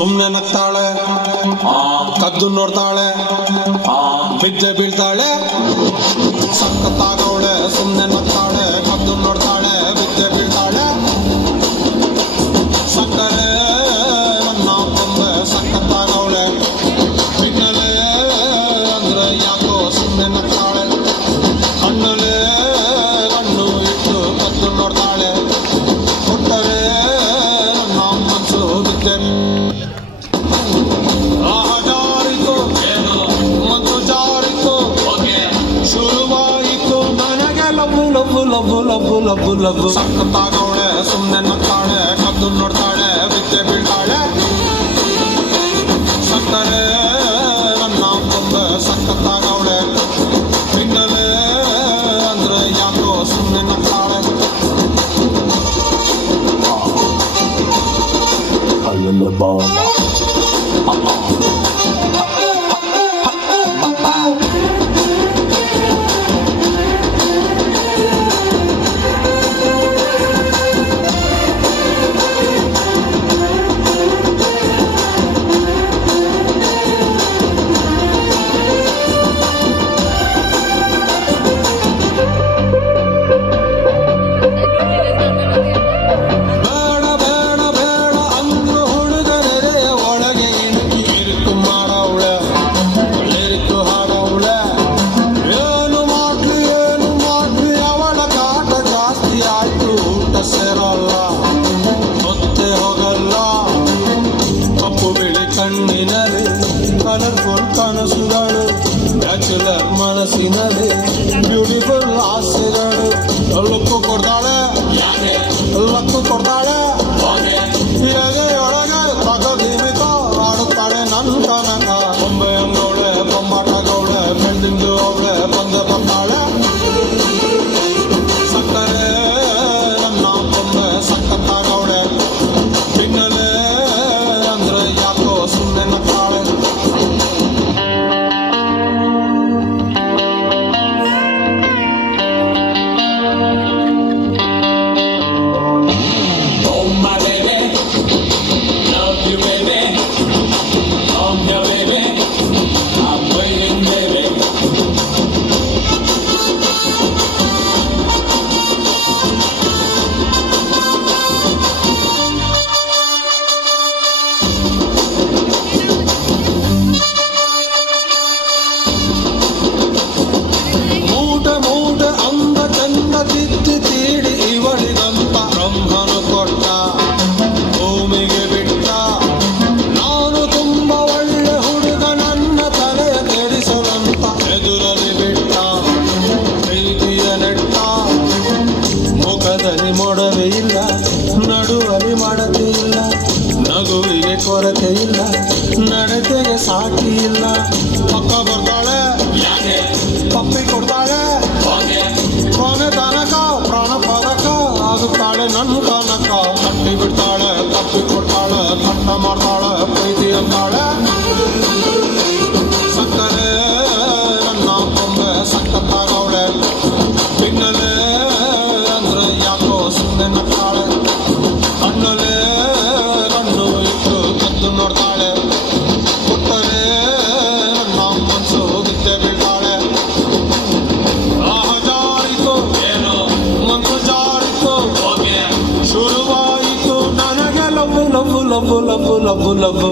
ಸುಮ್ನೆ ನಗ್ತಾಳೆ, ಕದ್ದು ನೋಡ್ತಾಳೆ, ಬಿದ್ದೆ ಬೀಳ್ತಾಳೆ. ಸಖತ್ತಾಗವಳೆ, ಸುಮ್ನೆ ನಗ್ತಾಳೆ, ಕದ್ದು ನೋಡ್ತಾಳೆ, ಬಿದ್ದೆ ಬೀಳ್ತಾಳೆ. ಸಕ್ಕರೆ ನನ್ನ ಕೊಂಬೆ ಸಖತ್ತಾಗವಳೆ, ಬಿನ್ನಲೆ ಅಂದ್ರೆ ಯಾಕೋ ಸುಮ್ನೆ ನಗ್ತಾಳೆ. ಕಣ್ಣಲೆ ಕಣ್ಣು ಇಟ್ಟು ಕದ್ದು ನೋಡ್ತಾಳೆ, ಕೊಟ್ಟರೆ ನನ್ನ ಮನಸ್ಸು ಬಿದ್ದೆ. ಜಾರಿತು ಮತ್ತು ಜಾರಿತು, ಶುರುವಾಯಿತು ನನಗೆ ಲಬ್ಬು ಲಬ್ಬು ಲಬ್ಬು ಲಬ್ಬು ಲಬ್ಬು ಲಬ್ಬು. ಸಖತ್ತಾಗವಳೆ, ಸುಮ್ನೆ ನಗ್ತಾಳೆ, ಕದ್ದು ನೋಡ್ತಾಳೆ, ಬಿದ್ದೆ ಬೀಳ್ತಾಳೆ. ಸಕ್ಕರೆ ನನ್ನ ಕೊಂಬೆ ಸಖತ್ತಾಗವಳೆ, ಹಿನ್ನೆಲೆ ಅಂದ್ರೆ ಯಾಕೋ ಸುಮ್ನೆ ನಗ್ತಾಳೆ. ಕಣ್ಣಿನಲ್ಲಿ ಕಲರ್ಫುಲ್ ಕನಸುಗಳು, ಬ್ಯಾಚುಲರ್ ಮನಸ್ಸಿನಲ್ಲಿ ಬ್ಯೂಟಿಫುಲ್ ಆಸೆಗಳು. ಲಕ್ಕು ಕೊಡ್ತಾಳೆ, ಲಕ್ಕು ಕೊಡ್ತಾಳೆ, ಎದೆಯೊಳಗೆ ತಗದೀಮಿತ ಆಡುತ್ತಾಳೆ ನನ್ನ ಕನಕ. ಬೊಂಬೆ ಅಂಗವಳೆ, ಬೊಂಬಾಟಗವಳೆ, ಬೆಳ್ದಿಂದು ಅವಳೆ ಬಂದೆ ಬರ್ತಾಳೆ. ಸಕ್ಕರೆ ನನ್ನ ಕೊಂಬೆ ಸಖತ್ತಾಗವಳೆ, ಹಿನ್ನೆಲೆ ಅಂದ್ರೆ ಯಾಕೋ ಸುಮ್ಮನೆ ನಗ್ತಾಳೆ. ತಿತ್ತಿ ತೀಡಿ ಇವಳಿಗಂತ ಬ್ರಹ್ಮನು ಕೊಟ್ಟ, ಭೂಮಿಗೆ ಬಿಟ್ಟ. ನಾನು ತುಂಬ ಒಳ್ಳೆ ಹುಡುಗ, ನನ್ನ ತಲೆಯ ಕೆಡಿಸಲಂತ ಎದುರಲ್ಲಿ ಬಿಟ್ಟ. ಪ್ರೀತಿಯ ನೆಟ್ಟ, ಮುಖದಲ್ಲಿ ಮೊಡವೆ ಇಲ್ಲ, ನಡುವಲ್ಲಿ ಮಡತೆ ಇಲ್ಲ, ನಗುವಿಗೆ ಕೊರತೆ ಇಲ್ಲ, ನಡತೆಗೆ ಸಾಕಿ ಇಲ್ಲ. ಪಕ್ಕ ಬರ್ತಾಳೆ, ಪಪ್ಪಿ ಕೊಡ್ತಾಳೆ, ಕೊನೆ ತನಕ ಪ್ರಾಣ ಪದಕ ಆಗುತ್ತಾಳೆ ನನ್ನ ಕನಕ. ಕಟ್ಟಿ ಬಿಡ್ತಾಳೆ, ತಪ್ಪಿ ಕೊಡ್ತಾಳೆ, ಕಟ್ಟ ಮಾಡ್ತಾಳೆ, ಪ್ರೀತಿ ಅಂತಾಳೆ. ಸಕ್ಕರೆ ನನ್ನ ಕೊಂಬೆ ಸಖತ್ತಾಗವಳೆ, ಹಿನ್ನೆಲೆ ಅಂದ್ರೆ ಯಾಕೋ ಸುಮ್ಮನೆ ನಗ್ತಾಳೆ. ಕಣ್ಣಲೆ ಕಣ್ಣು ಇಟ್ಟು ಕದ್ದು ನೋಡ್ತಾಳೆ, ಕೊಟ್ಟರೆ ನನ್ನ ಮನಸ್ಸು ಬಿದ್ದೆ ಬೀಳ್ತಾಳೆ. ಶುರುವಾಯಿತು ನನಗೆ ಲಬ್ಬು ಲಬ್ಬು ಲಬ್ಬು ಲಬ್ಬು ಲಬ್ಬು ಲಬ್ಬು.